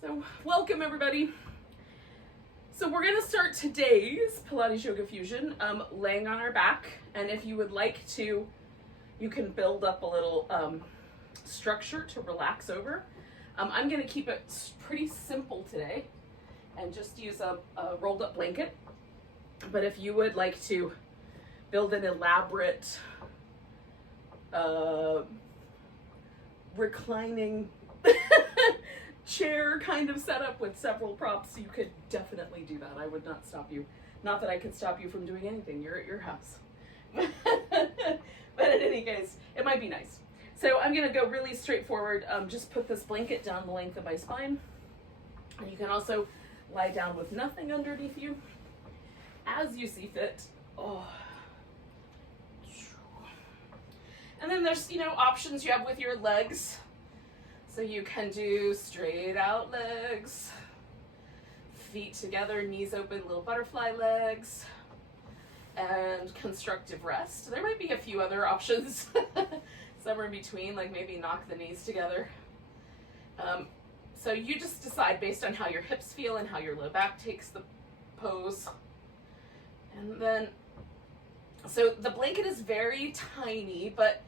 So welcome everybody. So we're gonna start today's Pilates Yoga Fusion laying on our back, and if you would like to, you can build up a little structure to relax over. I'm gonna keep it pretty simple today and just use a rolled up blanket. But if you would like to build an elaborate reclining chair kind of setup with several props, you could definitely do that. I would not stop you. Not that I could stop you from doing anything. You're at your house. But in any case, it might be nice. So I'm gonna go really straightforward. Just put this blanket down the length of my spine. And you can also lie down with nothing underneath you as you see fit. Oh. And then there's, options you have with your legs. So you can do straight out legs, feet together, knees open, little butterfly legs, and constructive rest. There might be a few other options, somewhere in between, like maybe knock the knees together. So you just decide based on how your hips feel and how your low back takes the pose. And then, so the blanket is very tiny, but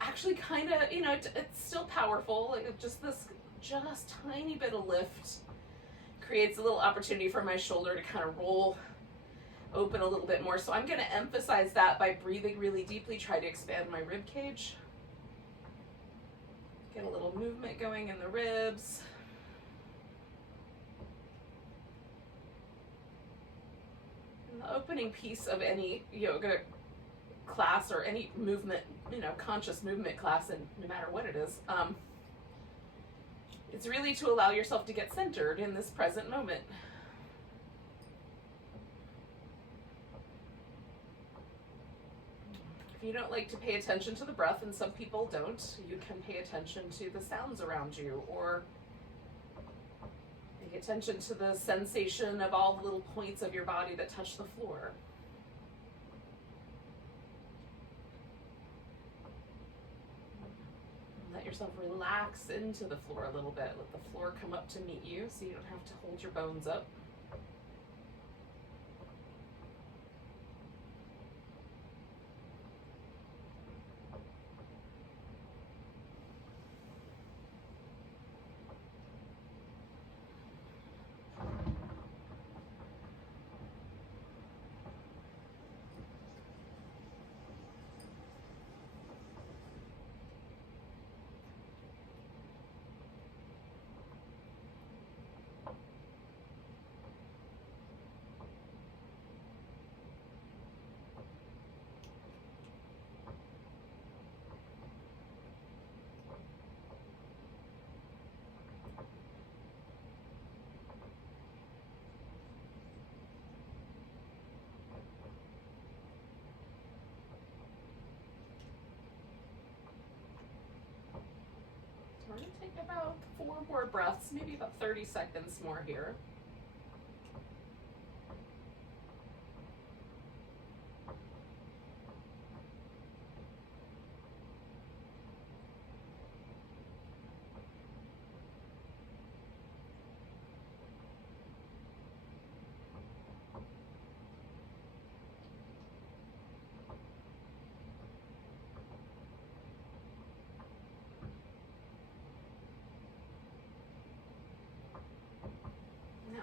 actually kind of, it's still powerful. Like just tiny bit of lift creates a little opportunity for my shoulder to kind of roll open a little bit more. So I'm going to emphasize that by breathing really deeply, try to expand my rib cage. Get a little movement going in the ribs. And the opening piece of any yoga class or any movement, conscious movement class, and no matter what it is, it's really to allow yourself to get centered in this present moment. If you don't like to pay attention to the breath, and some people don't, you can pay attention to the sounds around you, or pay attention to the sensation of all the little points of your body that touch the floor. Let yourself relax into the floor a little bit. Let the floor come up to meet you so you don't have to hold your bones up. We're going to take about 4 more breaths, maybe about 30 seconds more here.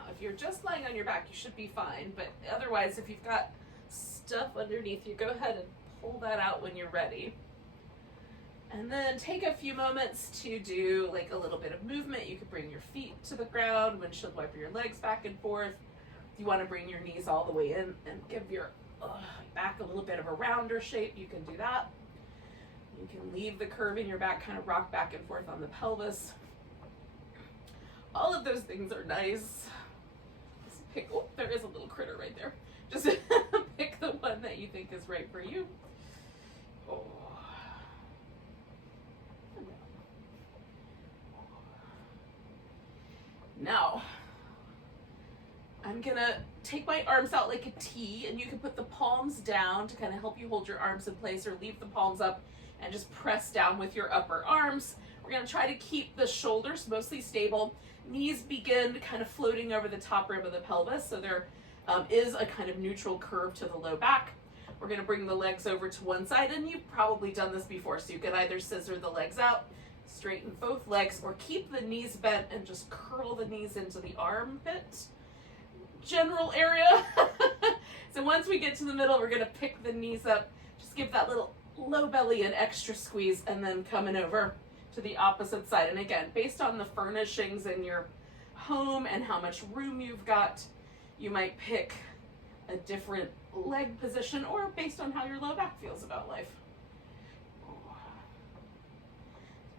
If you're just lying on your back, you should be fine, but otherwise, if you've got stuff underneath you, go ahead and pull that out when you're ready. And then take a few moments to do like a little bit of movement. You could bring your feet to the ground, windshield wiper your legs back and forth. If you want to bring your knees all the way in and give your back a little bit of a rounder shape, you can do that. You can leave the curve in your back, kind of rock back and forth on the pelvis. All of those things are nice. Pick, oh, there is a little critter right there. Just pick the one that you think is right for you. Oh. Now, I'm gonna take my arms out like a T, and you can put the palms down to kind of help you hold your arms in place, or leave the palms up and just press down with your upper arms, or We're gonna try to keep the shoulders mostly stable. Knees begin kind of floating over the top rim of the pelvis, so there is a kind of neutral curve to the low back. We're gonna bring the legs over to one side, and you've probably done this before, so you can either scissor the legs out, straighten both legs, or keep the knees bent and just curl the knees into the armpit general area. So once we get to the middle, we're gonna pick the knees up, just give that little low belly an extra squeeze, and then coming over to the opposite side. And again, based on the furnishings in your home and how much room you've got, you might pick a different leg position, or based on how your low back feels about life.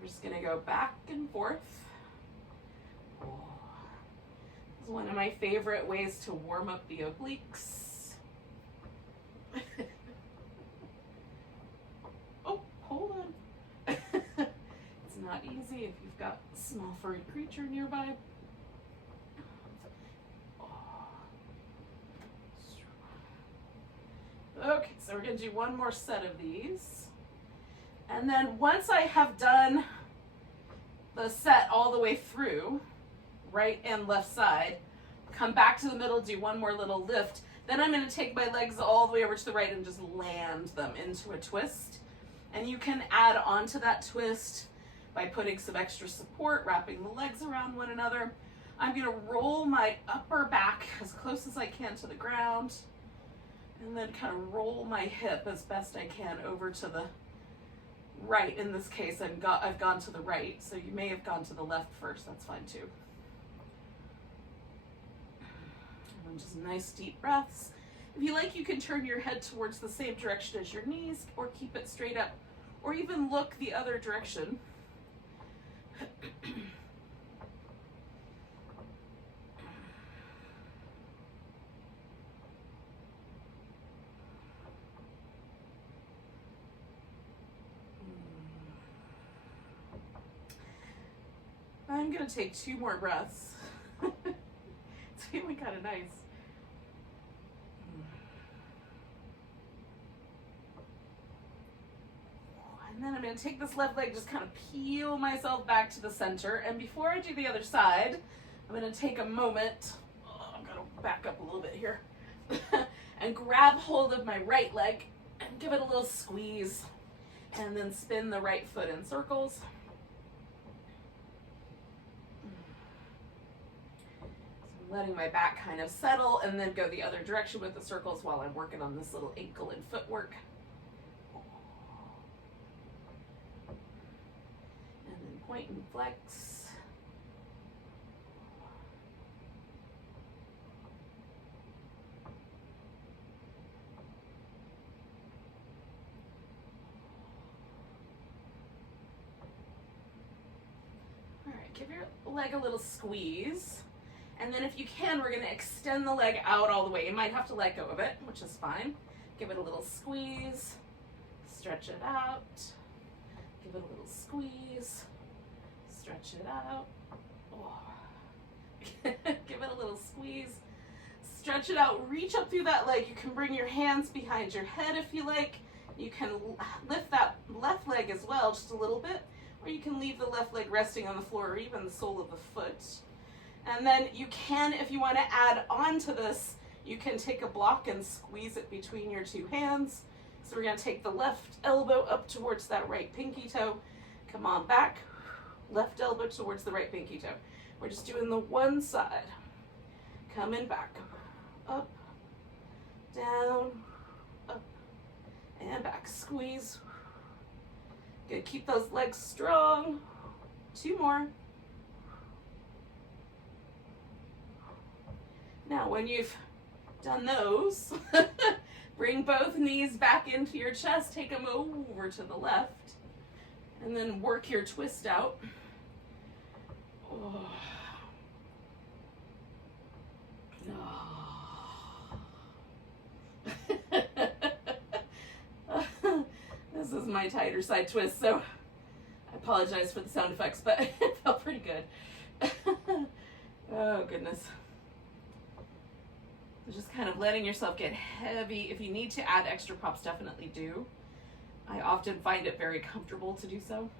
We're just gonna go back and forth. This is one of my favorite ways to warm up the obliques. Oh, hold on. It's not easy if you've got a small furry creature nearby. Okay, so we're gonna do one more set of these. And then once I have done the set all the way through, right and left side, come back to the middle, do one more little lift. Then I'm gonna take my legs all the way over to the right and just land them into a twist. And you can add on to that twist by putting some extra support, wrapping the legs around one another. I'm gonna roll my upper back as close as I can to the ground, and then kind of roll my hip as best I can over to the right. In this case, I've gone to the right, so you may have gone to the left first. That's fine too. And just nice deep breaths. If you like, you can turn your head towards the same direction as your knees, or keep it straight up, or even look the other direction. I'm gonna take 2 more breaths. It's feeling kind of nice. And then I'm gonna take this left leg, just kind of peel myself back to the center. And before I do the other side, I'm gonna take a moment, I'm gonna back up a little bit here, and grab hold of my right leg and give it a little squeeze. And then spin the right foot in circles. Letting my back kind of settle, and then go the other direction with the circles while I'm working on this little ankle and footwork. And then point and flex. All right, give your leg a little squeeze. And then if you can, we're gonna extend the leg out all the way. You might have to let go of it, which is fine. Give it a little squeeze, stretch it out. Give it a little squeeze, stretch it out. Oh. Give it a little squeeze, stretch it out, reach up through that leg. You can bring your hands behind your head if you like. You can lift that left leg as well, just a little bit, or you can leave the left leg resting on the floor, or even the sole of the foot. And then you can, if you want to add on to this, you can take a block and squeeze it between your 2 hands. So we're going to take the left elbow up towards that right pinky toe. Come on back. Left elbow towards the right pinky toe. We're just doing the one side. Coming back. Up, down, up, and back. Squeeze. Good. Keep those legs strong. 2 more. Now, when you've done those, bring both knees back into your chest, take them over to the left, and then work your twist out. Oh. Oh. This is my tighter side twist, so I apologize for the sound effects, but it felt pretty good. Oh, goodness. Just kind of letting yourself get heavy. If you need to add extra props, definitely do. I often find it very comfortable to do so.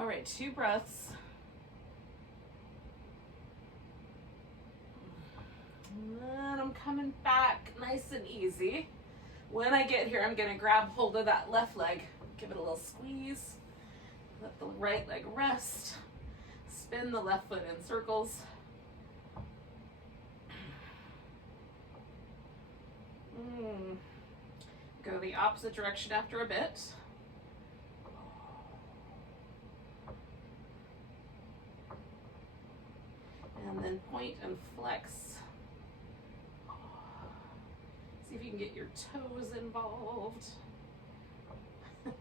All right, 2 breaths. And then I'm coming back nice and easy. When I get here, I'm gonna grab hold of that left leg, give it a little squeeze, let the right leg rest, spin the left foot in circles. Go the opposite direction after a bit. And then point and flex. See if you can get your toes involved. All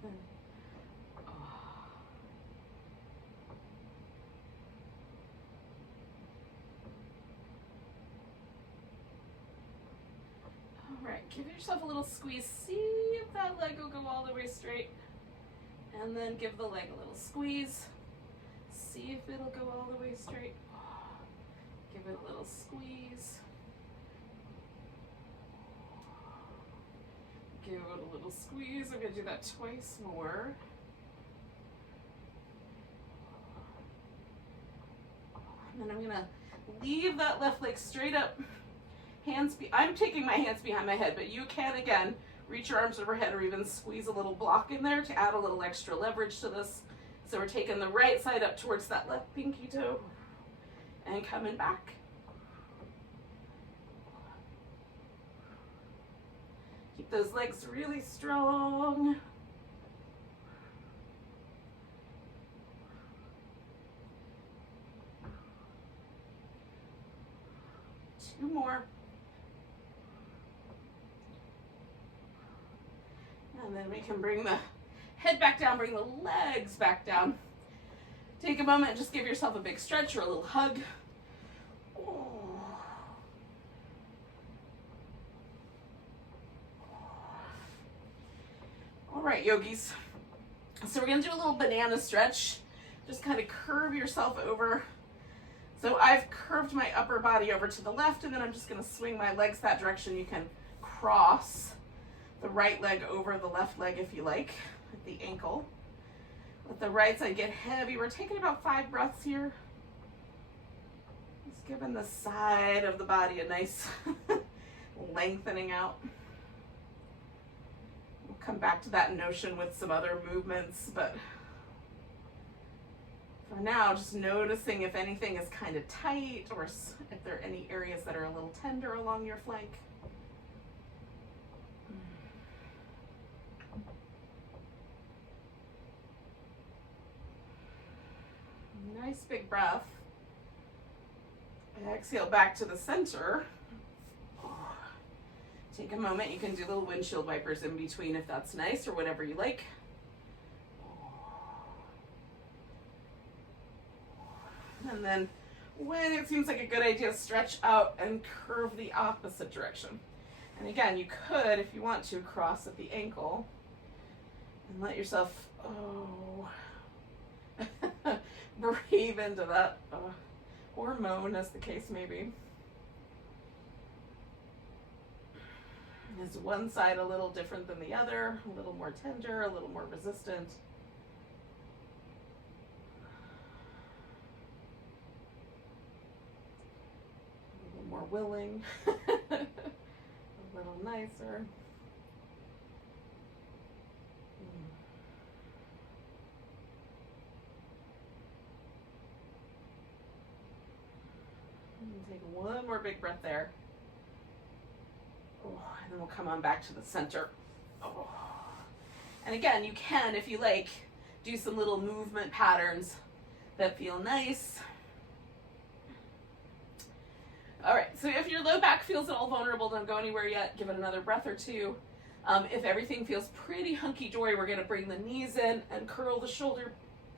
right, give yourself a little squeeze. See if that leg will go all the way straight. And then give the leg a little squeeze. See if it'll go all the way straight. Give it a little squeeze. Give it a little squeeze. I'm going to do that twice more. And then I'm going to leave that left leg straight up. I'm taking my hands behind my head, but you can, again, reach your arms overhead or even squeeze a little block in there to add a little extra leverage to this. So we're taking the right side up towards that left pinky toe and coming back. Keep those legs really strong. 2 more. And then we can bring the head back down, bring the legs back down. Take a moment and just give yourself a big stretch or a little hug. All right, yogis. So we're gonna do a little banana stretch. Just kind of curve yourself over. So I've curved my upper body over to the left, and then I'm just gonna swing my legs that direction. You can cross the right leg over the left leg if you like, at the ankle. Let the right side get heavy. We're taking about 5 breaths here. Just giving the side of the body a nice lengthening out. We'll come back to that notion with some other movements, but for now, just noticing if anything is kind of tight or if there are any areas that are a little tender along your flank. Nice big breath. Exhale back to the center. Take a moment. You can do little windshield wipers in between if that's nice, or whatever you like. And then when it seems like a good idea, stretch out and curve the opposite direction. And again, you could, if you want to, cross at the ankle and let yourself, breathe into that, or moan, as the case may be. Is one side a little different than the other? A little more tender, a little more resistant? A little more willing? A little nicer? Take one more big breath there. And then we'll come on back to the center. And again, you can, if you like, do some little movement patterns that feel nice. All right, so if your low back feels at all vulnerable, don't go anywhere yet. Give it another breath or 2. If everything feels pretty hunky-dory, we're gonna bring the knees in and curl the shoulder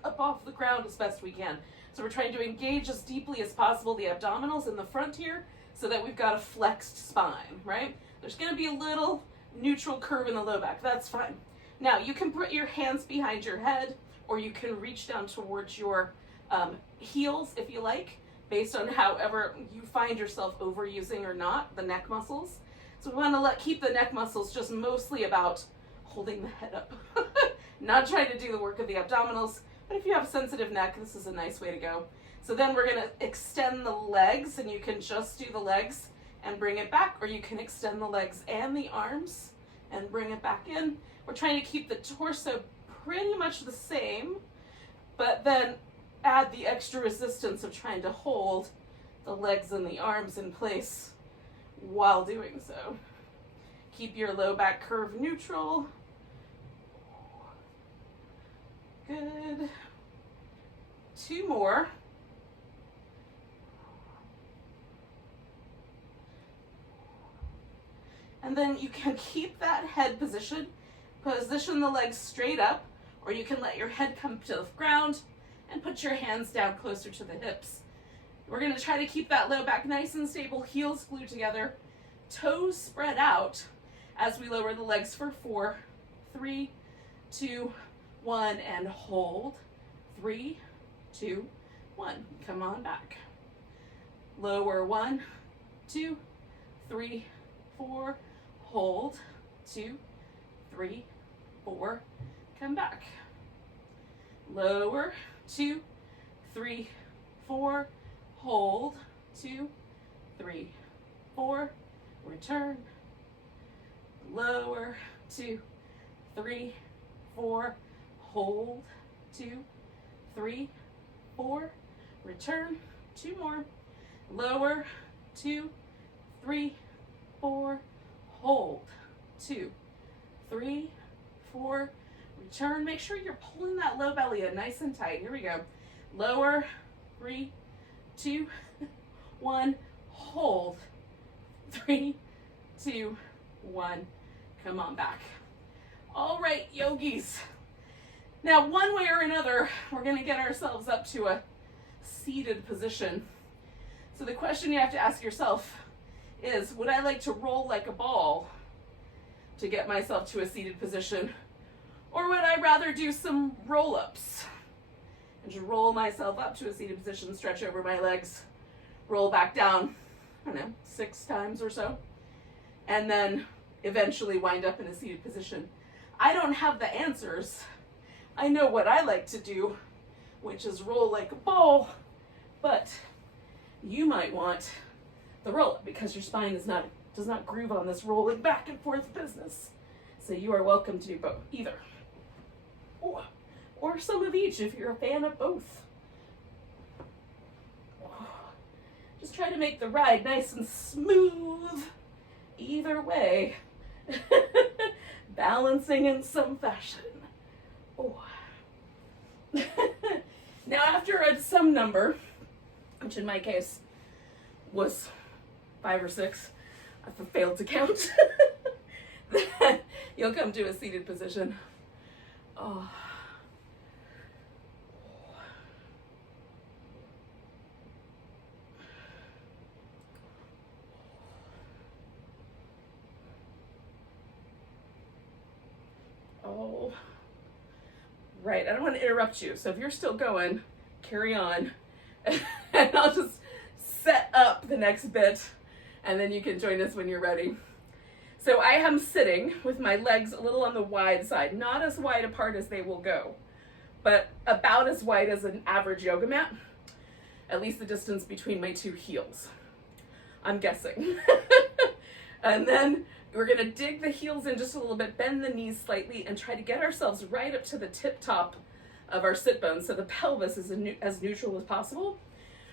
up off the ground as best we can. So we're trying to engage as deeply as possible the abdominals in the front here so that we've got a flexed spine, right? There's gonna be a little neutral curve in the low back, that's fine. Now you can put your hands behind your head, or you can reach down towards your heels if you like, based on however you find yourself overusing or not, the neck muscles. So we wanna keep the neck muscles just mostly about holding the head up, not trying to do the work of the abdominals, But if you have a sensitive neck, this is a nice way to go. So then we're gonna extend the legs, and you can just do the legs and bring it back, or you can extend the legs and the arms and bring it back in. We're trying to keep the torso pretty much the same, but then add the extra resistance of trying to hold the legs and the arms in place while doing so. Keep your low back curve neutral. Good. 2 more. And then you can keep that head position the legs straight up, or you can let your head come to the ground and put your hands down closer to the hips. We're going to try to keep that low back nice and stable, heels glued together, toes spread out as we lower the legs for 4, 3, 2, 1, and hold. 3, 2, 1. Come on back. Lower 1, 2, 3, 4. Hold. 2, 3, 4. Come back. Lower. 2, 3, 4. Hold. 2, 3, 4. Return. Lower. 2, 3, 4. Hold. 2, 3, 4. Return. 2 more. Lower. 2, 3, 4. Hold. 2, 3, 4. Return. Make sure you're pulling that low belly in nice and tight. Here we go. Lower. 3, 2, 1. Hold. 3, 2, 1. Come on back. All right, yogis. Now, one way or another, we're going to get ourselves up to a seated position. So the question you have to ask yourself is, would I like to roll like a ball to get myself to a seated position? Or would I rather do some roll-ups and just roll myself up to a seated position, stretch over my legs, roll back down, I don't know, 6 times or so, and then eventually wind up in a seated position? I don't have the answers. I know what I like to do, which is roll like a ball, but you might want the roll-up because your spine does not groove on this rolling back and forth business. So you are welcome to do both, either. Or some of each if you're a fan of both. Just try to make the ride nice and smooth either way. Balancing in some fashion. Now after some number, which in my case was 5 or 6, I failed to count, then you'll come to a seated position. Right, I don't want to interrupt you, so if you're still going, carry on, and I'll just set up the next bit, and then you can join us when you're ready. So I am sitting with my legs a little on the wide side, not as wide apart as they will go, but about as wide as an average yoga mat, at least the distance between my 2 heels, I'm guessing. And then we're gonna dig the heels in just a little bit, bend the knees slightly, and try to get ourselves right up to the tip top of our sit bones so the pelvis is as neutral as possible.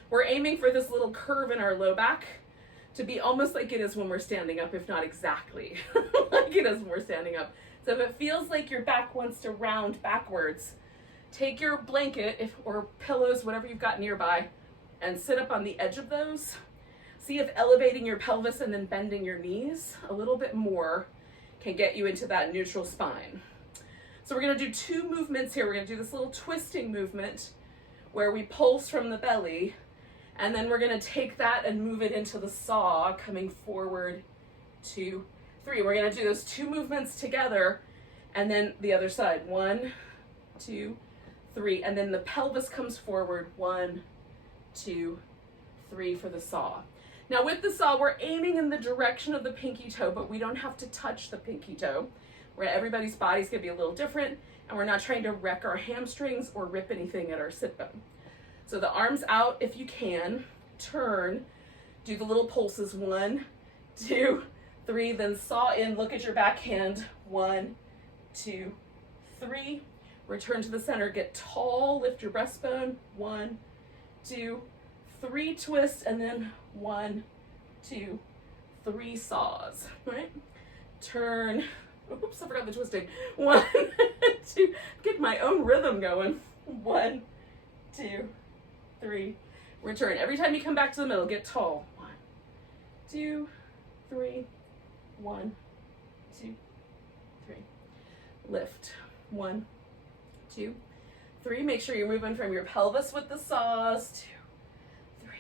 We're aiming for this little curve in our low back to be almost like it is when we're standing up, if not exactly like it is when we're standing up. So if it feels like your back wants to round backwards, take your blanket or pillows, whatever you've got nearby, and sit up on the edge of those. See if elevating your pelvis and then bending your knees a little bit more can get you into that neutral spine. So we're gonna do 2 movements here. We're gonna do this little twisting movement where we pulse from the belly, and then we're gonna take that and move it into the saw, coming forward, 2, 3. We're gonna do those 2 movements together, and then the other side, 1, 2, 3, and then the pelvis comes forward, 1, 2, 3 for the saw. Now with the saw, we're aiming in the direction of the pinky toe, but we don't have to touch the pinky toe. Everybody's body's gonna be a little different, and we're not trying to wreck our hamstrings or rip anything at our sit bone. So the arms out if you can, turn, do the little pulses, 1, 2, 3, then saw in, look at your backhand, 1, 2, 3, return to the center, get tall, lift your breastbone, 1, 2, 3, twist, and then 1, 2, 3 saws, right? Turn, oops, I forgot the twisting, 1, 2, get my own rhythm going, 1, 2, 3, return. Every time you come back to the middle, get tall, 1, 2, 3, 1, 2, 3, lift, 1, 2, 3, make sure you're moving from your pelvis with the saws, 2, 3,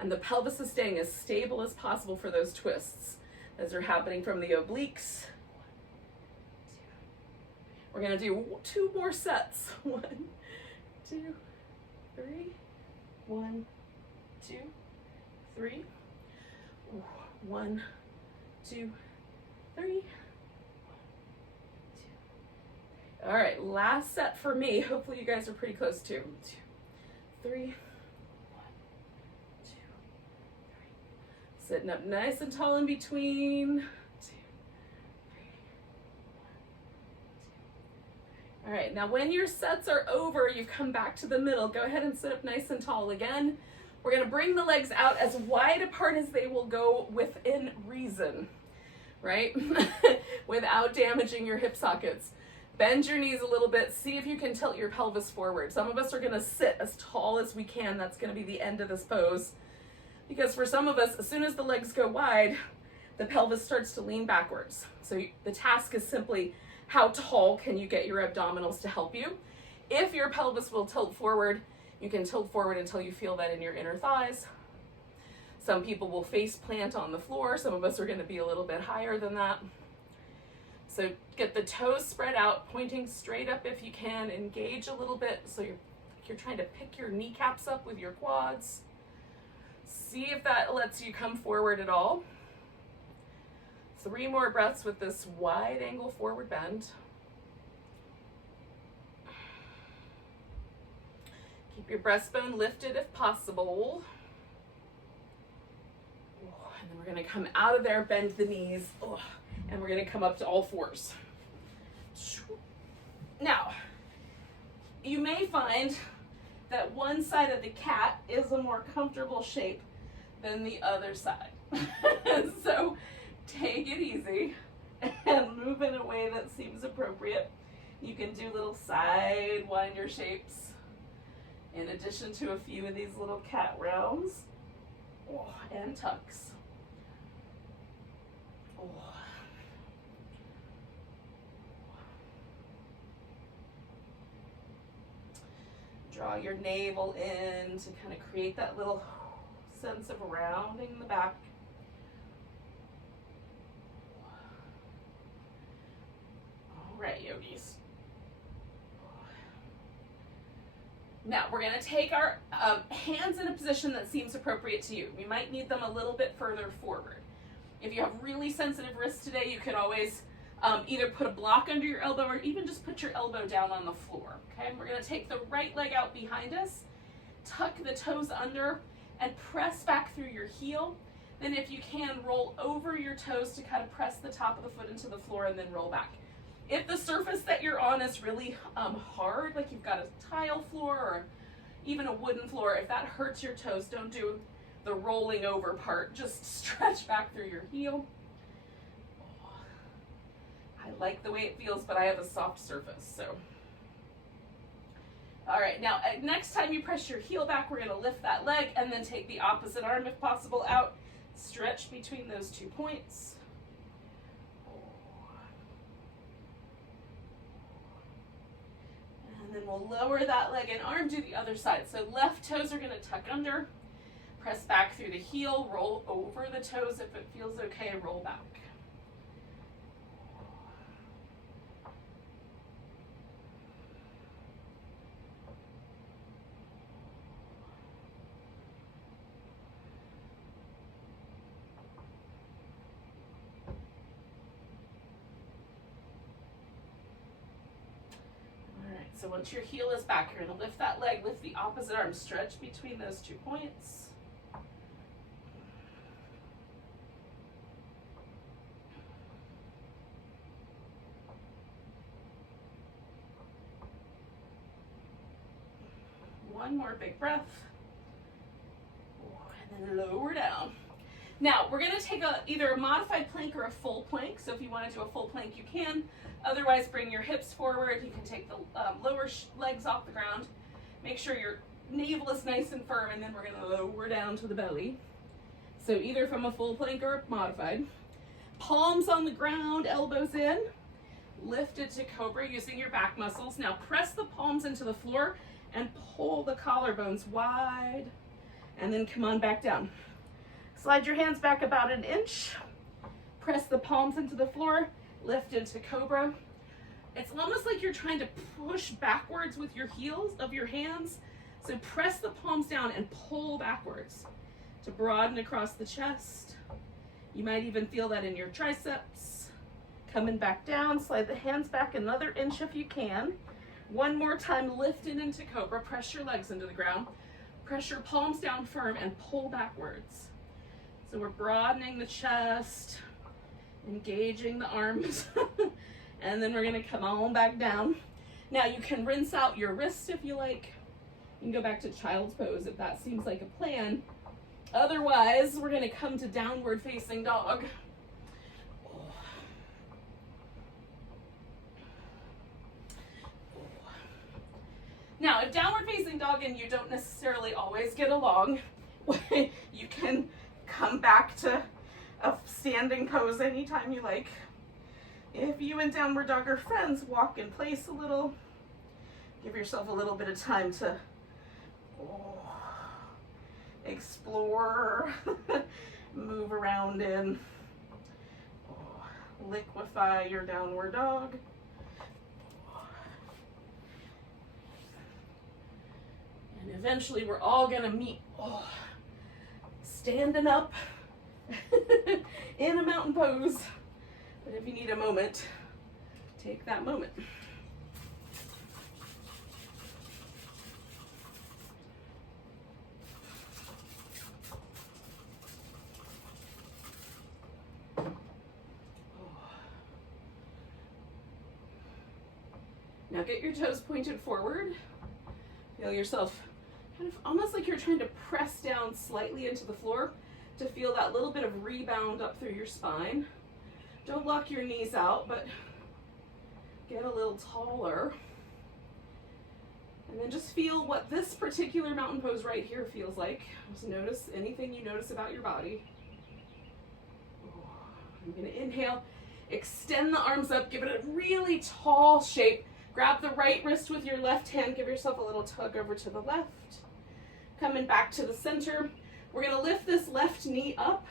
and the pelvis is staying as stable as possible for those twists as they're happening from the obliques. 1, 2, we're gonna do 2 more sets, 1, 2, 3, 1, 2, 3, 1, 2, 3. All right, last set for me. Hopefully you guys are pretty close to 2, 3, 1, 2, 3. Sitting up nice and tall in between. 2, 3, 1, 2. All right, now when your sets are over, you've come back to the middle. Go ahead and sit up nice and tall again. We're gonna bring the legs out as wide apart as they will go within reason, right? Without damaging your hip sockets. Bend your knees a little bit. See if you can tilt your pelvis forward. Some of us are gonna sit as tall as we can. That's gonna be the end of this pose. Because for some of us, as soon as the legs go wide, the pelvis starts to lean backwards. So the task is simply, how tall can you get your abdominals to help you? If your pelvis will tilt forward, you can tilt forward until you feel that in your inner thighs. Some people will face plant on the floor. Some of us are gonna be a little bit higher than that. So get the toes spread out, pointing straight up if you can. Engage a little bit so you're trying to pick your kneecaps up with your quads. See if that lets you come forward at all. 3 more breaths with this wide angle forward bend. Keep your breastbone lifted if possible. And then we're gonna come out of there, bend the knees. And we're gonna come up to all 4s. Now, you may find that one side of the cat is a more comfortable shape than the other side. So take it easy and move in a way that seems appropriate. You can do little side winder shapes in addition to a few of these little cat rounds and tucks. Draw your navel in to kind of create that little sense of rounding the back. All right, yogis. Now we're going to take our hands in a position that seems appropriate to you. You might need them a little bit further forward. If you have really sensitive wrists today, you can always either put a block under your elbow or even just put your elbow down on the floor. Okay, we're going to take the right leg out behind us, tuck the toes under, and press back through your heel. Then if you can, roll over your toes to kind of press the top of the foot into the floor and then roll back. If the surface that you're on is really hard, like you've got a tile floor or even a wooden floor, if that hurts your toes, don't do the rolling over part. Just stretch back through your heel. I like the way it feels, but I have a soft surface, so. All right, now next time you press your heel back, we're gonna lift that leg and then take the opposite arm if possible out. Stretch between those 2 points. And then we'll lower that leg and arm, do the other side. So left toes are gonna tuck under, press back through the heel, roll over the toes if it feels okay, roll back. So once your heel is back, you're gonna lift that leg, lift the opposite arm, stretch between those 2 points. One more big breath. And then lower down. Now, we're gonna take either a modified plank or a full plank. So if you wanna do a full plank, you can. Otherwise, bring your hips forward. You can take the lower legs off the ground. Make sure your navel is nice and firm, and then we're gonna lower down to the belly. So either from a full plank or a modified. Palms on the ground, elbows in. Lift it to cobra using your back muscles. Now press the palms into the floor and pull the collarbones wide. And then come on back down. Slide your hands back about 1 inch. Press the palms into the floor. Lift into cobra. It's almost like you're trying to push backwards with your heels of your hands. So press the palms down and pull backwards to broaden across the chest. You might even feel that in your triceps. Coming back down, slide the hands back another inch if you can. One more time, lift it into cobra. Press your legs into the ground. Press your palms down firm and pull backwards. So we're broadening the chest, engaging the arms, and then we're gonna come on back down. Now you can rinse out your wrists if you like. You can go back to child's pose if that seems like a plan. Otherwise, we're gonna come to downward facing dog. Now, if downward facing dog and you don't necessarily always get along, you can come back to a standing pose anytime you like. If you and downward dog are friends, walk in place a little. Give yourself a little bit of time to explore, move around in, liquefy your downward dog. And eventually we're all gonna meet standing up in a mountain pose. But if you need a moment, take that moment. Now get your toes pointed forward. Feel yourself kind of almost like you're trying to press down slightly into the floor to feel that little bit of rebound up through your spine. Don't lock your knees out, but get a little taller. And then just feel what this particular mountain pose right here feels like. Just notice anything you notice about your body. I'm gonna inhale, extend the arms up, give it a really tall shape. Grab the right wrist with your left hand, give yourself a little tug over to the left. Coming back to the center. We're gonna lift this left knee up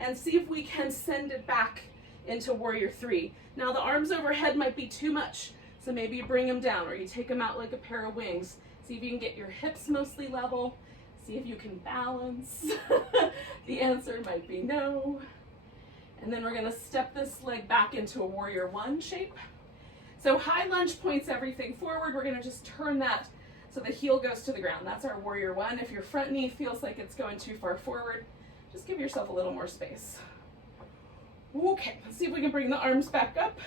and see if we can send it back into warrior 3. Now the arms overhead might be too much, so maybe you bring them down or you take them out like a pair of wings. See if you can get your hips mostly level. See if you can balance. The answer might be no. And then we're gonna step this leg back into a warrior 1 shape. So high lunge points everything forward. We're gonna just turn that so the heel goes to the ground. That's our warrior 1. If your front knee feels like it's going too far forward, just give yourself a little more space. Okay, let's see if we can bring the arms back up.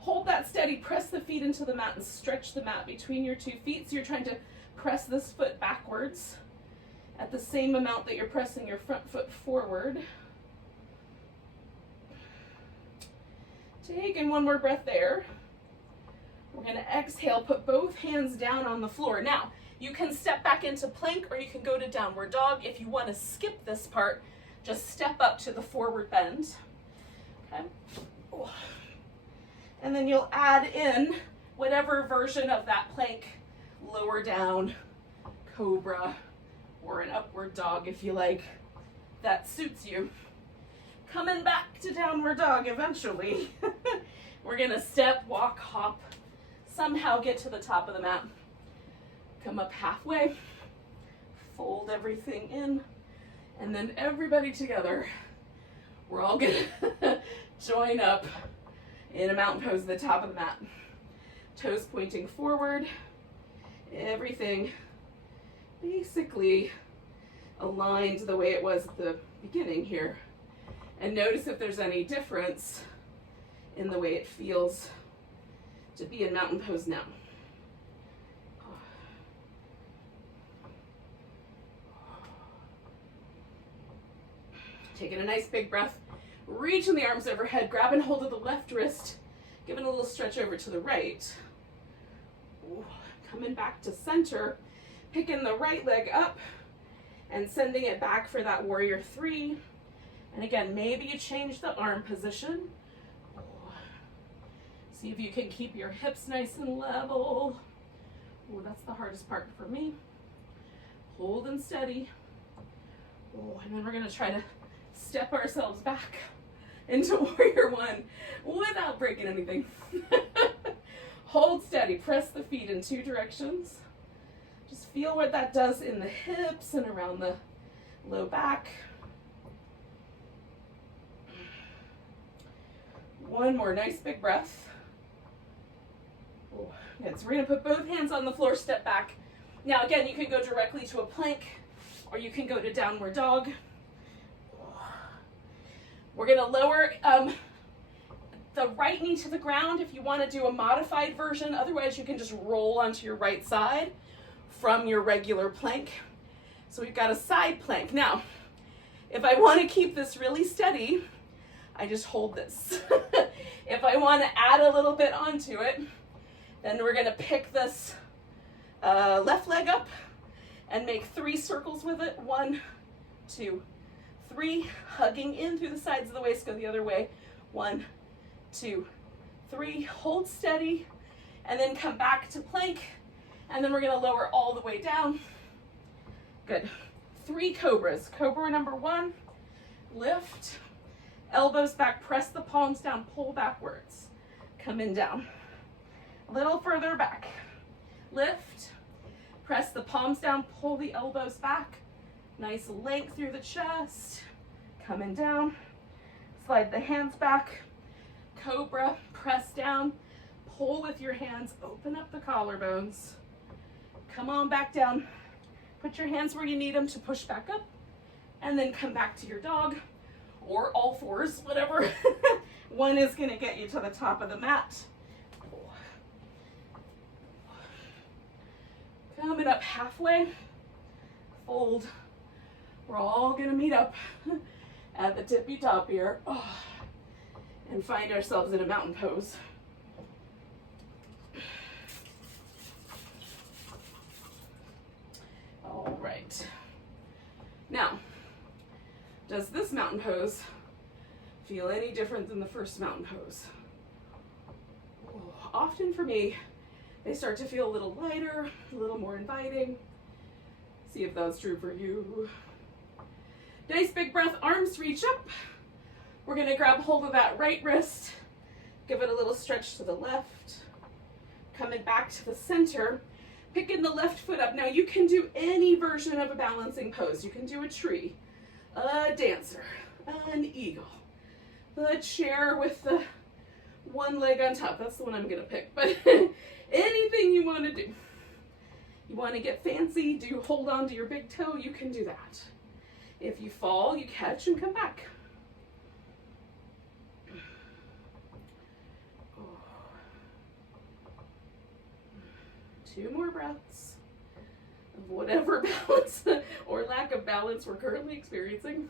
Hold that steady, press the feet into the mat and stretch the mat between your 2 feet. So you're trying to press this foot backwards at the same amount that you're pressing your front foot forward. Take in one more breath there. We're gonna exhale, put both hands down on the floor. Now, you can step back into plank or you can go to downward dog. If you wanna skip this part, just step up to the forward bend. Okay. And then you'll add in whatever version of that plank, lower down, cobra, or an upward dog if you like, that suits you. Coming back to downward dog eventually. We're gonna step, walk, hop, somehow get to the top of the mat. Come up halfway, fold everything in, and then everybody together, we're all gonna join up in a mountain pose at the top of the mat. toes pointing forward, everything basically aligned the way it was at the beginning here. And notice if there's any difference in the way it feels to be in mountain pose now. Taking a nice big breath, reaching the arms overhead, grabbing hold of the left wrist, giving a little stretch over to the right. Ooh, coming back to center, picking the right leg up and sending it back for that warrior three. And again, maybe you change the arm position. See if you can keep your hips nice and level. Oh, that's the hardest part for me. Hold and steady. Oh, and then we're gonna try to step ourselves back into warrior one without breaking anything. Hold steady, press the feet in two directions. Just feel what that does in the hips and around the low back. One more nice big breath. Good, so we're gonna put both hands on the floor, step back. Now again, you can go directly to a plank or you can go to downward dog. We're gonna lower the right knee to the ground if you wanna do a modified version. Otherwise, you can just roll onto your right side from your regular plank. So we've got a side plank. Now, if I wanna keep this really steady, I just hold this. If I wanna add a little bit onto it, then we're gonna pick this left leg up and make 3 circles with it. 1, 2, 3, hugging in through the sides of the waist, go the other way. 1, 2, 3, hold steady, and then come back to plank, and then we're gonna lower all the way down. Good. 3 cobras. Cobra number 1, lift, elbows back, press the palms down, pull backwards, come in down. A little further back, lift, press the palms down, pull the elbows back, nice length through the chest, coming down, slide the hands back, cobra, press down, pull with your hands, open up the collarbones, come on back down, put your hands where you need them to push back up, and then come back to your dog, or all fours, whatever. One is gonna get you to the top of the mat. Coming up halfway, fold. We're all gonna meet up at the tippy top here and find ourselves in a mountain pose. All right. Now, does this mountain pose feel any different than the first mountain pose? Often for me, they start to feel a little lighter, a little more inviting. See if that's true for you. Nice big breath, arms reach up. We're gonna grab hold of that right wrist, give it a little stretch to the left, coming back to the center, picking the left foot up. Now you can do any version of a balancing pose. You can do a tree, a dancer, an eagle, the chair with the one leg on top. That's the one I'm gonna pick, but anything you wanna do. You wanna get fancy, hold on to your big toe, you can do that. If you fall, you catch and come back. Two more breaths of whatever balance or lack of balance we're currently experiencing.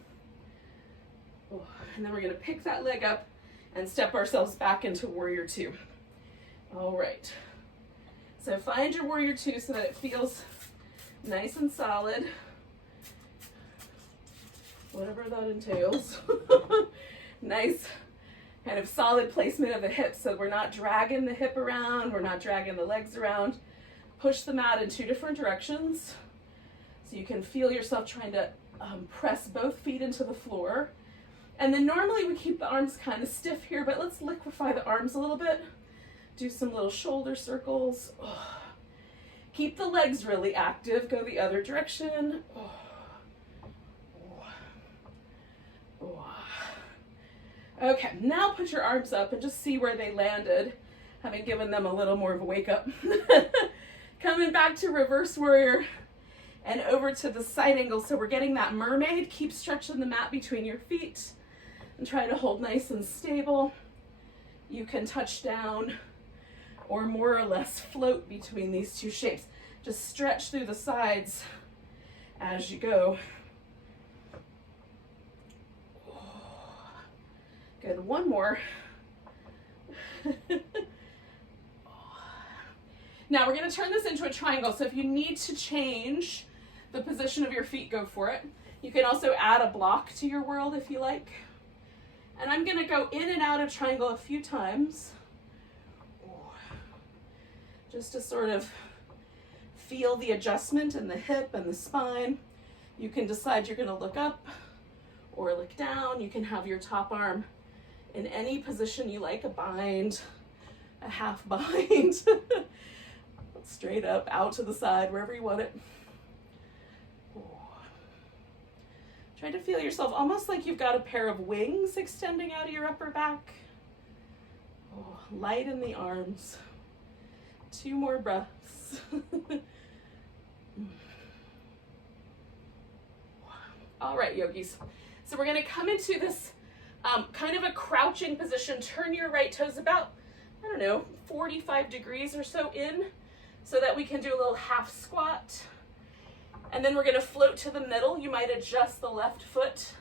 And then we're gonna pick that leg up and step ourselves back into warrior two. All right. So find your warrior two so that it feels nice and solid, whatever that entails. Nice kind of solid placement of the hips so we're not dragging the hip around, we're not dragging the legs around. Push the mat in 2 different directions so you can feel yourself trying to press both feet into the floor. And then normally we keep the arms kind of stiff here, but let's liquefy the arms a little bit. Do some little shoulder circles. Keep the legs really active, go the other direction. Okay, now put your arms up and just see where they landed having given them a little more of a wake up. Coming back to reverse warrior and over to the side angle. So we're getting that mermaid. Keep stretching the mat between your feet and try to hold nice and stable. You can touch down or more or less float between these two shapes. Just stretch through the sides as you go. Good, one more. Now we're going to turn this into a triangle, so if you need to change the position of your feet, go for it. You can also add a block to your world if you like. And I'm going to go in and out of triangle a few times, just to sort of feel the adjustment in the hip and the spine. You can decide you're going to look up or look down. You can have your top arm in any position you like, a bind, a half bind, straight up, out to the side, wherever you want it. Try to feel yourself almost like you've got a pair of wings extending out of your upper back. Light in the arms. 2 more breaths. All right, yogis. So we're going to come into this kind of a crouching position. Turn your right toes about, 45 degrees or so in, so that we can do a little half squat. And then we're going to float to the middle. You might adjust the left foot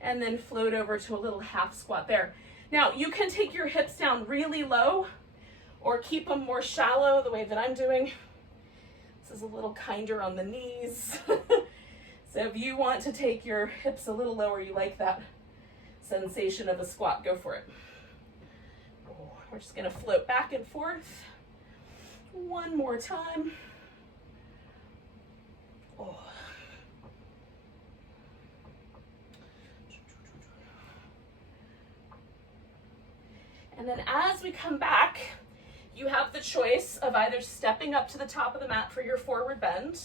and then float over to a little half squat there. Now, you can take your hips down really low or keep them more shallow the way that I'm doing. This is a little kinder on the knees. So if you want to take your hips a little lower, you like that sensation of a squat, go for it. We're just going to float back and forth. One more time. And then as we come back, you have the choice of either stepping up to the top of the mat for your forward bend,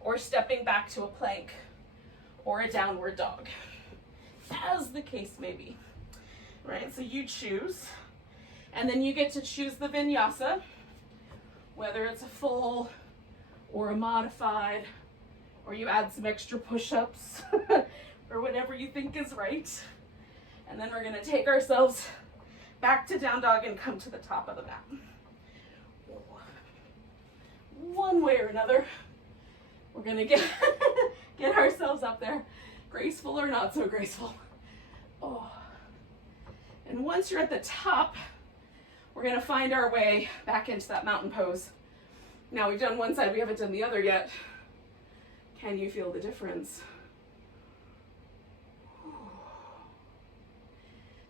or stepping back to a plank or a downward dog, as the case may be. Right, so you choose, and then you get to choose the vinyasa, whether it's a full or a modified, or you add some extra push-ups or whatever you think is right. And then we're going to take ourselves back to down dog and come to the top of the mat. One way or another, we're going to get ourselves up there, graceful or not so graceful. And once you're at the top, we're going to find our way back into that mountain pose. Now we've done one side, we haven't done the other yet. Can you feel the difference?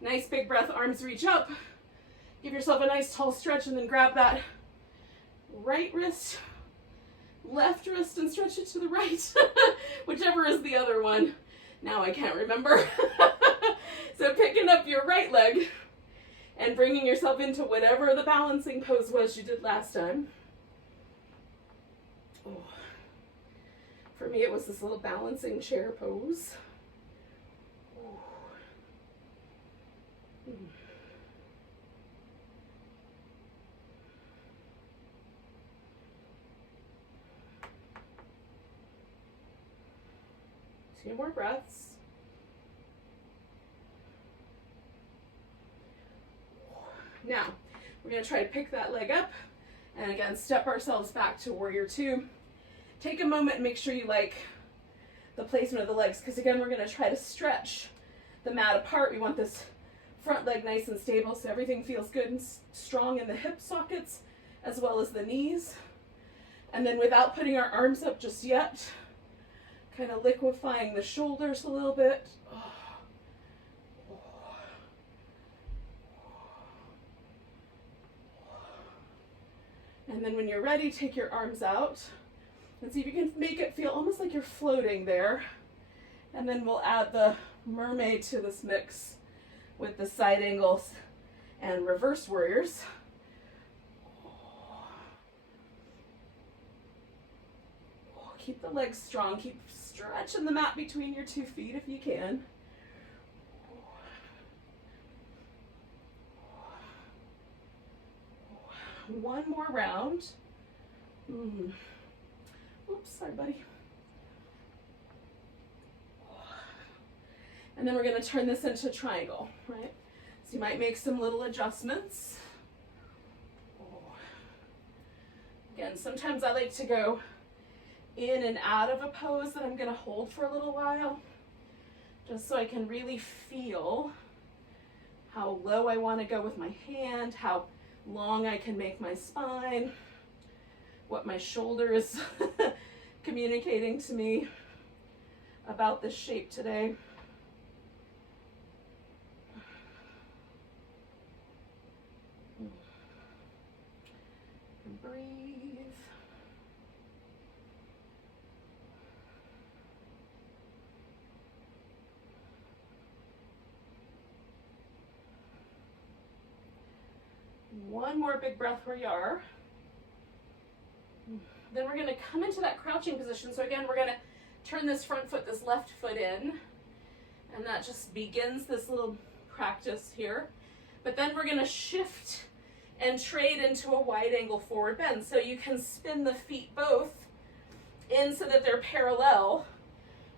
Nice big breath, arms reach up. Give yourself a nice tall stretch and then grab that right wrist, left wrist, and stretch it to the right. Whichever is the other one. Now I can't remember. So picking up your right leg and bringing yourself into whatever the balancing pose was you did last time. For me, it was this little balancing chair pose. Two more breaths. Now, we're going to try to pick that leg up and again, step ourselves back to warrior 2. Take a moment and make sure you like the placement of the legs, because again, we're going to try to stretch the mat apart. We want this front leg nice and stable so everything feels good and strong in the hip sockets as well as the knees. And then without putting our arms up just yet, kind of liquefying the shoulders a little bit. And then when you're ready, take your arms out and see if you can make it feel almost like you're floating there. And then we'll add the mermaid to this mix with the side angles and reverse warriors. Keep the legs strong. Keep stretching the mat between your 2 feet if you can. one more round. Oops, sorry, buddy. And then we're going to turn this into a triangle, right? So you might make some little adjustments. Again, sometimes I like to go in and out of a pose that I'm going to hold for a little while, just so I can really feel how low I want to go with my hand, how long I can make my spine, what my shoulder is communicating to me about this shape today. And breathe. One more big breath where you are. Then we're going to come into that crouching position. So again, we're going to turn this front foot, this left foot in, and that just begins this little practice here. But then we're going to shift and trade into a wide angle forward bend. So you can spin the feet both in so that they're parallel,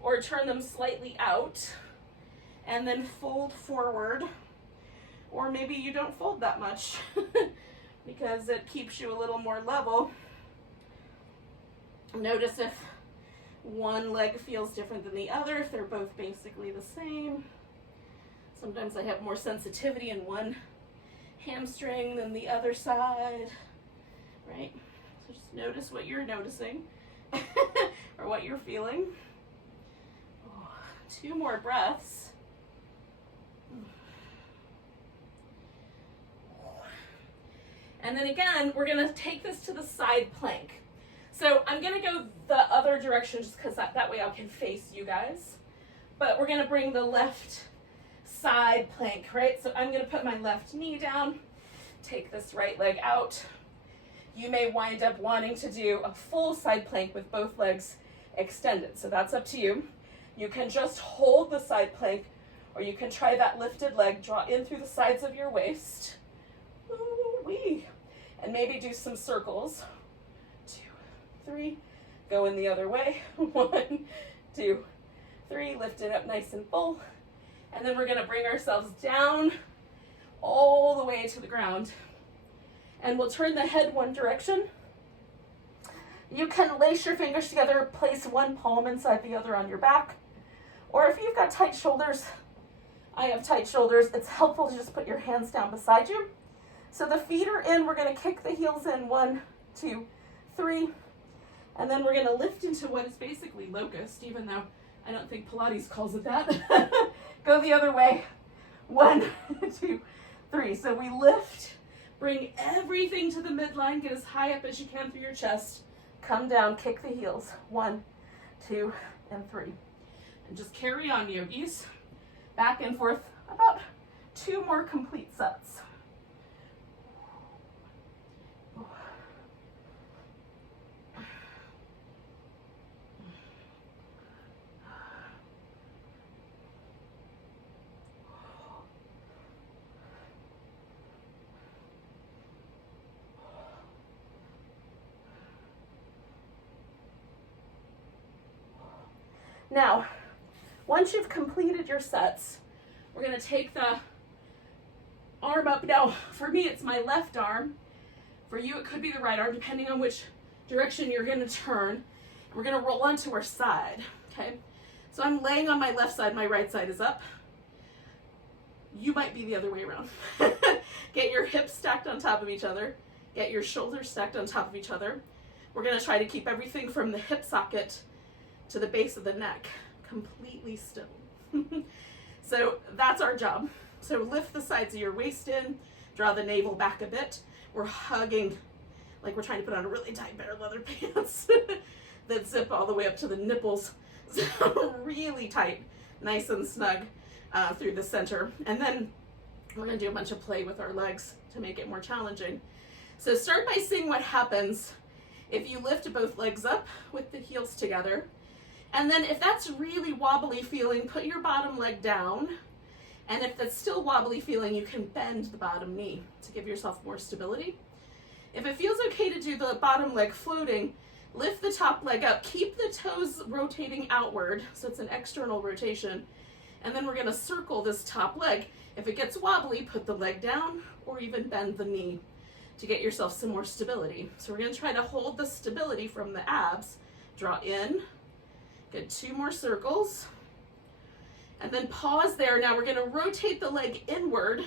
or turn them slightly out and then fold forward. Or maybe you don't fold that much because it keeps you a little more level. Notice if one leg feels different than the other, if they're both basically the same. Sometimes I have more sensitivity in one hamstring than the other side, right? So just notice what you're noticing or what you're feeling. Oh, 2 more breaths. And then again, we're gonna take this to the side plank. So I'm gonna go the other direction just because that way I can face you guys. But we're gonna bring the left side plank, right? So I'm gonna put my left knee down, take this right leg out. You may wind up wanting to do a full side plank with both legs extended. So that's up to you. You can just hold the side plank, or you can try that lifted leg, draw in through the sides of your waist. Ooh-wee. And maybe do some circles. 2, 3, go in the other way. 1, 2, 3, lift it up nice and full. And then we're gonna bring ourselves down all the way to the ground. And we'll turn the head one direction. You can lace your fingers together, place one palm inside the other on your back. Or if you've got tight shoulders, I have tight shoulders, it's helpful to just put your hands down beside you. So the feet are in, we're gonna kick the heels in, 1, 2, 3. And then we're gonna lift into what is basically locust, even though I don't think Pilates calls it that. Go the other way. 1, 2, 3. So we lift, bring everything to the midline, get as high up as you can through your chest, come down, kick the heels. 1, 2, and 3. And just carry on, yogis. Back and forth, about 2 more complete sets. Now, once you've completed your sets, we're going to take the arm up. Now, for me, it's my left arm. For you, it could be the right arm, depending on which direction you're going to turn. We're going to roll onto our side, okay? So I'm laying on my left side, my right side is up. You might be the other way around. Get your hips stacked on top of each other. Get your shoulders stacked on top of each other. We're going to try to keep everything from the hip socket to the base of the neck completely still. So that's our job. So lift the sides of your waist in, draw the navel back a bit. We're hugging like we're trying to put on a really tight pair of leather pants that zip all the way up to the nipples. So really tight, nice and snug through the center. And then we're gonna do a bunch of play with our legs to make it more challenging. So start by seeing what happens if you lift both legs up with the heels together. And then if that's really wobbly feeling, put your bottom leg down. And if that's still wobbly feeling, you can bend the bottom knee to give yourself more stability. If it feels okay to do the bottom leg floating, lift the top leg up. Keep the toes rotating outward, so it's an external rotation. And then we're gonna circle this top leg. If it gets wobbly, put the leg down or even bend the knee to get yourself some more stability. So we're gonna try to hold the stability from the abs. Draw in, get 2 more circles, and then pause there. Now we're gonna rotate the leg inward,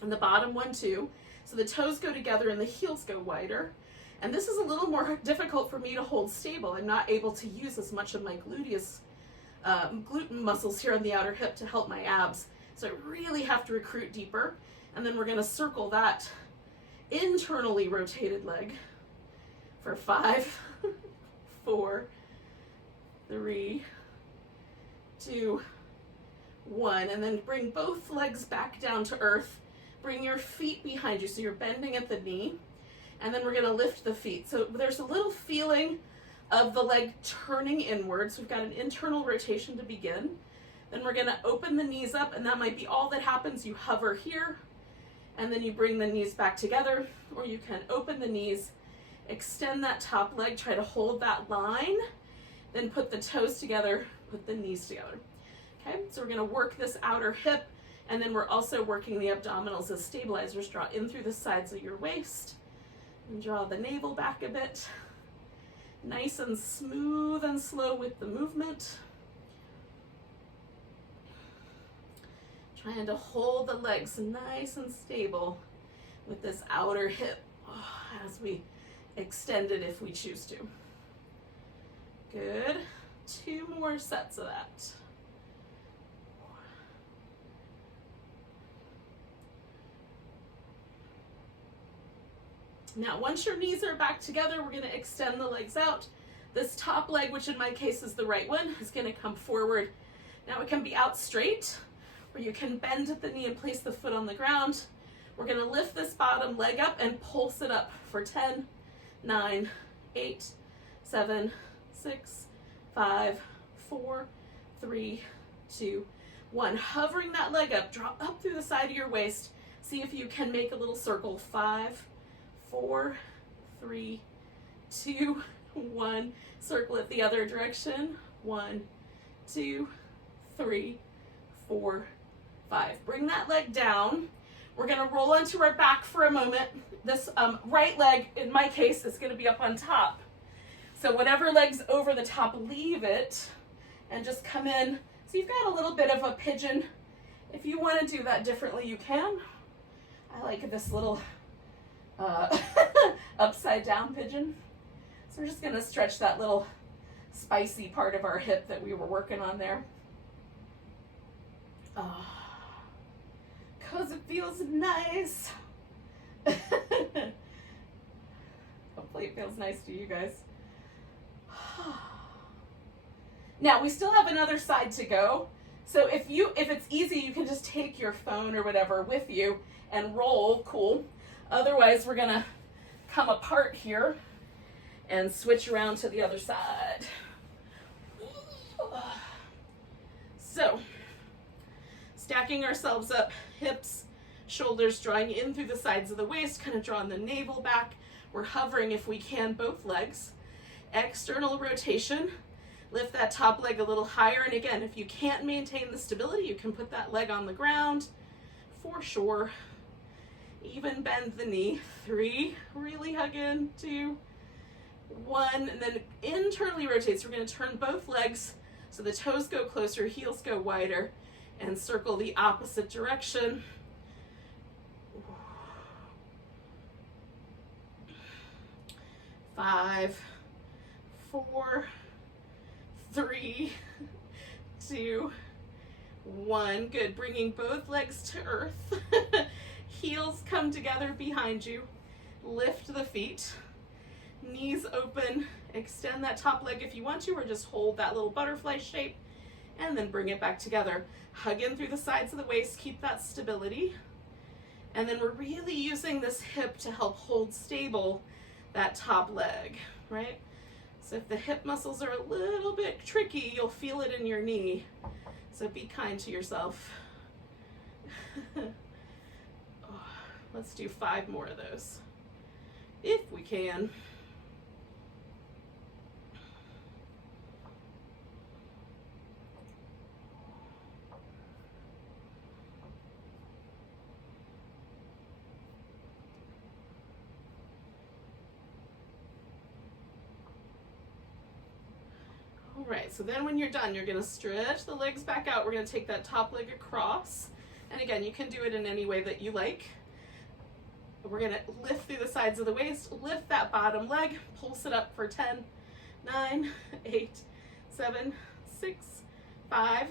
and the bottom one too. So the toes go together and the heels go wider. And this is a little more difficult for me to hold stable. I'm not able to use as much of my gluten muscles here on the outer hip to help my abs. So I really have to recruit deeper. And then we're gonna circle that internally rotated leg for 5, 4, 3, 2, 1. And then bring both legs back down to earth. Bring your feet behind you, so you're bending at the knee, and then we're gonna lift the feet. So there's a little feeling of the leg turning inwards. We've got an internal rotation to begin. Then we're gonna open the knees up, and that might be all that happens. You hover here, and then you bring the knees back together, or you can open the knees, extend that top leg, try to hold that line, then put the toes together, put the knees together. Okay, so we're gonna work this outer hip. And then we're also working the abdominals as stabilizers. Draw in through the sides of your waist and draw the navel back a bit. Nice and smooth and slow with the movement. Trying to hold the legs nice and stable with this outer hip as we extend it if we choose to. Good. 2 more sets of that. Now, once your knees are back together, we're gonna extend the legs out. This top leg, which in my case is the right one, is gonna come forward. Now it can be out straight, or you can bend at the knee and place the foot on the ground. We're gonna lift this bottom leg up and pulse it up for 10, 9, 8, 7, 6, 5, 4, 3, 2, 1. Hovering that leg up, draw up through the side of your waist. See if you can make a little circle. 5, 4, 3, 2, 1. Circle it the other direction. 1, 2, 3, 4, 5. Bring that leg down. We're gonna roll onto our back for a moment. This right leg, in my case, is gonna be up on top. So whatever leg's over the top, leave it and just come in. So you've got a little bit of a pigeon. If you wanna do that differently, you can. I like this little upside down pigeon. So we're just gonna stretch that little spicy part of our hip that we were working on there. Cause it feels nice. Hopefully it feels nice to you guys. Now we still have another side to go. So if it's easy, you can just take your phone or whatever with you and roll, cool. Otherwise, we're gonna come apart here and switch around to the other side. So, stacking ourselves up, hips, shoulders, drawing in through the sides of the waist, kind of drawing the navel back. We're hovering, if we can, both legs. External rotation. Lift that top leg a little higher. And again, if you can't maintain the stability, you can put that leg on the ground for sure. Even bend the knee. 3, really hug in. 2, 1, and then internally rotate. So we're going to turn both legs so the toes go closer, heels go wider, and circle the opposite direction. 5, 4, 3, 2, 1. Good. Bringing both legs to earth. Heels come together behind you. Lift the feet. Knees open. Extend that top leg if you want to, or just hold that little butterfly shape and then bring it back together. Hug in through the sides of the waist. Keep that stability. And then we're really using this hip to help hold stable that top leg, right? So if the hip muscles are a little bit tricky, you'll feel it in your knee. So be kind to yourself. Let's do 5 more of those. if we can. All right, so then when you're done, you're gonna stretch the legs back out. We're gonna take that top leg across. And again, you can do it in any way that you like. We're gonna lift through the sides of the waist, lift that bottom leg, pulse it up for 10, 9, 8, 7, 6, 5,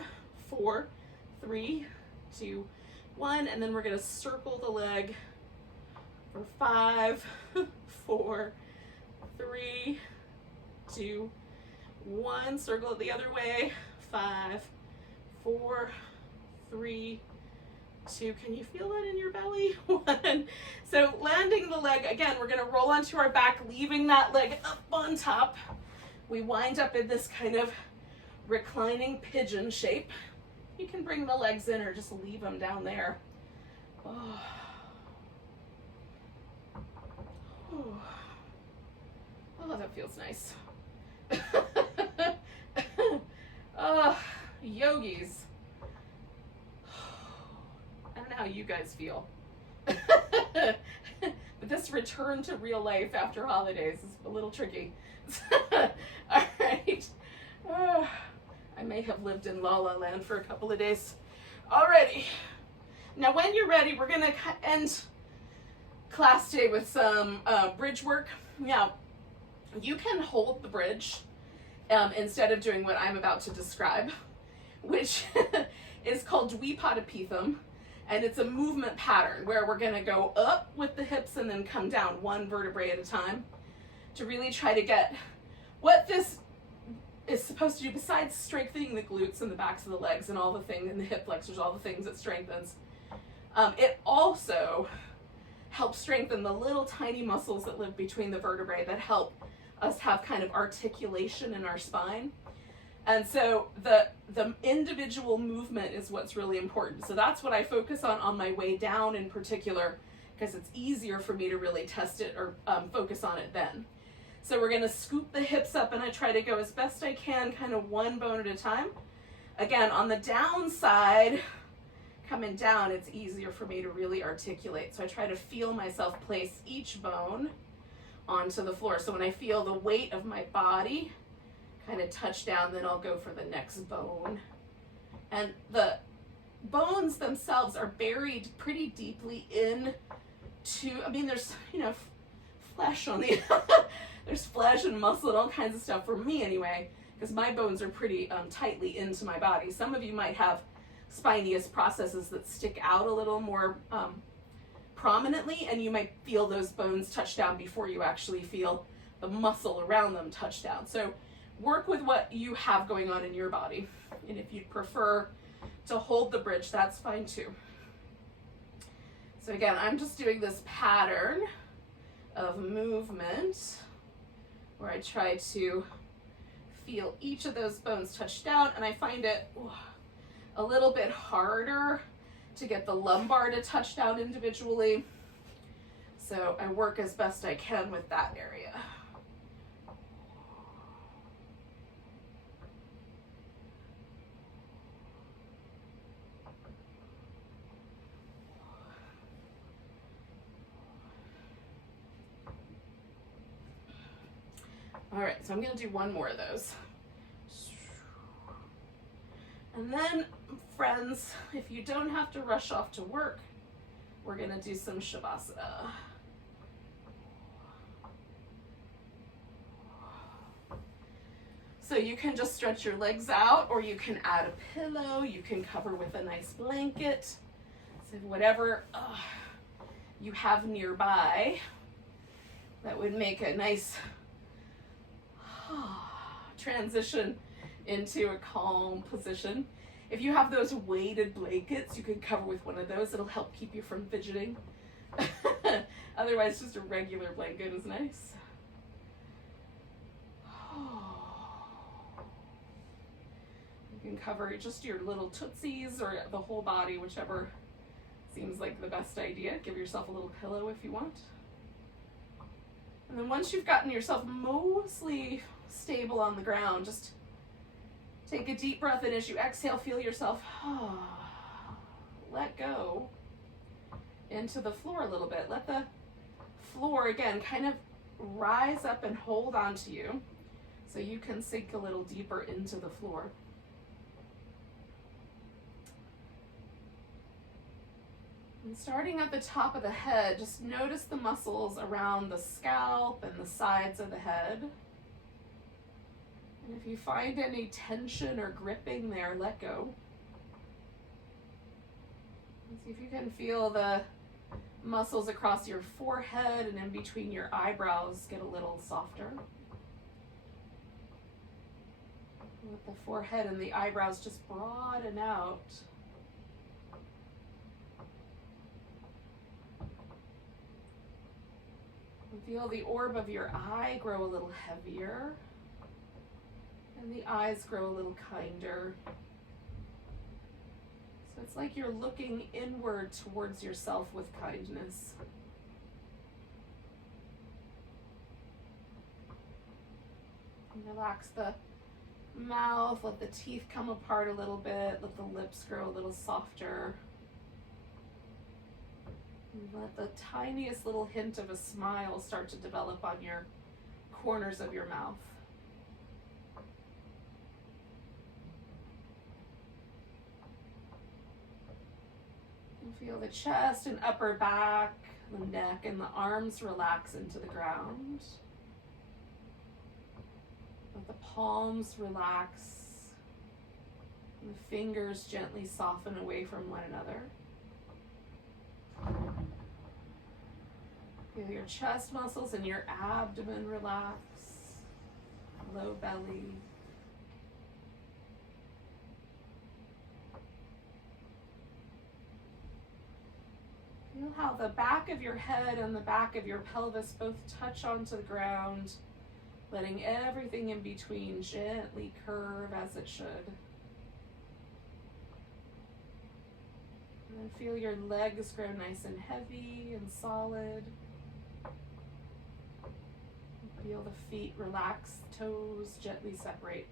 4, 3, 2, 1. And then we're gonna circle the leg for 5, 4, 3, 2, 1. Circle it the other way. 5, 4, 3, 2. Can you feel that in your belly? 1. So landing the leg, again, we're gonna roll onto our back, leaving that leg up on top. We wind up in this kind of reclining pigeon shape. You can bring the legs in or just leave them down there. Oh. Oh, that feels nice. Oh, yogis. I don't know how you guys feel. But this return to real life after holidays is a little tricky. All right. Oh, I may have lived in La La Land for a couple of days. Alrighty. Now when you're ready, we're gonna end class today with some bridge work. Now, you can hold the bridge instead of doing what I'm about to describe, which is called Dvipadipitham, and it's a movement pattern where we're gonna go up with the hips and then come down one vertebrae at a time to really try to get what this is supposed to do besides strengthening the glutes and the backs of the legs and all the things, and the hip flexors, all the things it strengthens. It also helps strengthen the little tiny muscles that live between the vertebrae that help us have kind of articulation in our spine. And so the individual movement is what's really important. So that's what I focus on my way down in particular, because it's easier for me to really test it or focus on it then. So we're gonna scoop the hips up, and I try to go as best I can, kind of one bone at a time. Again, on the downside, coming down, it's easier for me to really articulate. So I try to feel myself place each bone onto the floor. So when I feel the weight of my body kind of touch down, then I'll go for the next bone. And the bones themselves are buried pretty deeply into, I mean, there's, you know, flesh on the, there's flesh and muscle and all kinds of stuff for me anyway, because my bones are pretty tightly into my body. Some of you might have spinous processes that stick out a little more prominently, and you might feel those bones touch down before you actually feel the muscle around them touch down. So work with what you have going on in your body. And if you'd prefer to hold the bridge, that's fine too. So again, I'm just doing this pattern of movement where I try to feel each of those bones touch down, and I find it a little bit harder to get the lumbar to touch down individually. So I work as best I can with that area. All right, so I'm gonna do one more of those. And then, friends, if you don't have to rush off to work, we're gonna do some Shavasana. So you can just stretch your legs out, or you can add a pillow, you can cover with a nice blanket. So whatever you have nearby that would make a nice transition into a calm position. If you have those weighted blankets, you can cover with one of those. It'll help keep you from fidgeting. Otherwise, just a regular blanket is nice. You can cover just your little tootsies or the whole body, whichever seems like the best idea. Give yourself a little pillow if you want. And then once you've gotten yourself mostly stable on the ground, just take a deep breath in. As you exhale, feel yourself let go into the floor a little bit. Let the floor, again, kind of rise up and hold onto you so you can sink a little deeper into the floor. And starting at the top of the head, just notice the muscles around the scalp and the sides of the head. And if you find any tension or gripping there, let go. And see if you can feel the muscles across your forehead and in between your eyebrows get a little softer. Let the forehead and the eyebrows just broaden out. And feel the orb of your eye grow a little heavier and the eyes grow a little kinder. So it's like you're looking inward towards yourself with kindness. And relax the mouth, let the teeth come apart a little bit, let the lips grow a little softer. And let the tiniest little hint of a smile start to develop on your corners of your mouth. And feel the chest and upper back, the neck and the arms relax into the ground. Let the palms relax and the fingers gently soften away from one another. Feel your chest muscles and your abdomen relax, low belly. Feel how the back of your head and the back of your pelvis both touch onto the ground, letting everything in between gently curve as it should. And then feel your legs grow nice and heavy and solid. Feel the feet relax, toes gently separate.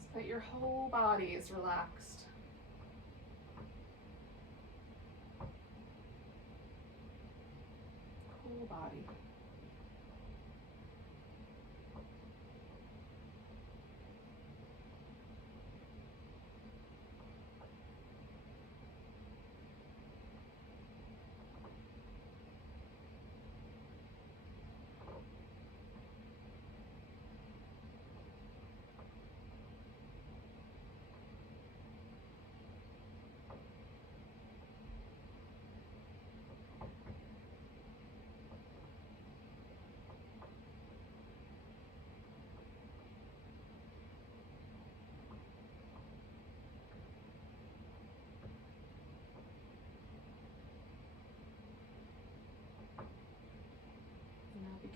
So that your whole body is relaxed. Whole body.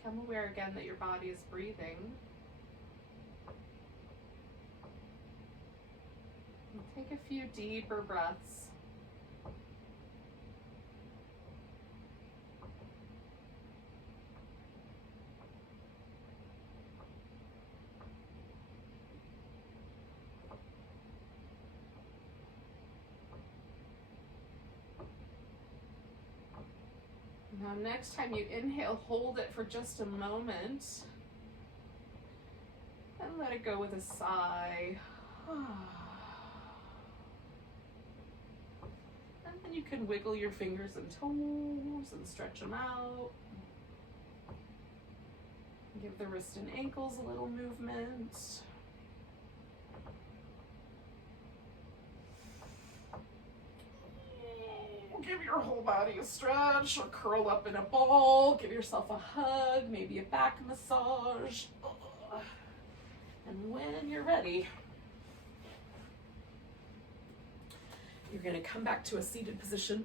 Become aware again that your body is breathing. And take a few deeper breaths. Now, next time you inhale, hold it for just a moment and let it go with a sigh. And then you can wiggle your fingers and toes and stretch them out. Give the wrist and ankles a little movement. Give your whole body a stretch, or curl up in a ball, give yourself a hug, maybe a back massage. And when you're ready, you're going to come back to a seated position.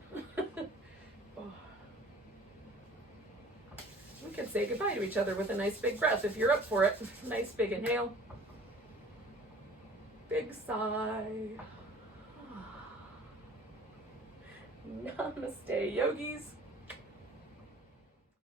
We could say goodbye to each other with a nice big breath if you're up for it. Nice big inhale. Big sigh. Namaste, yogis.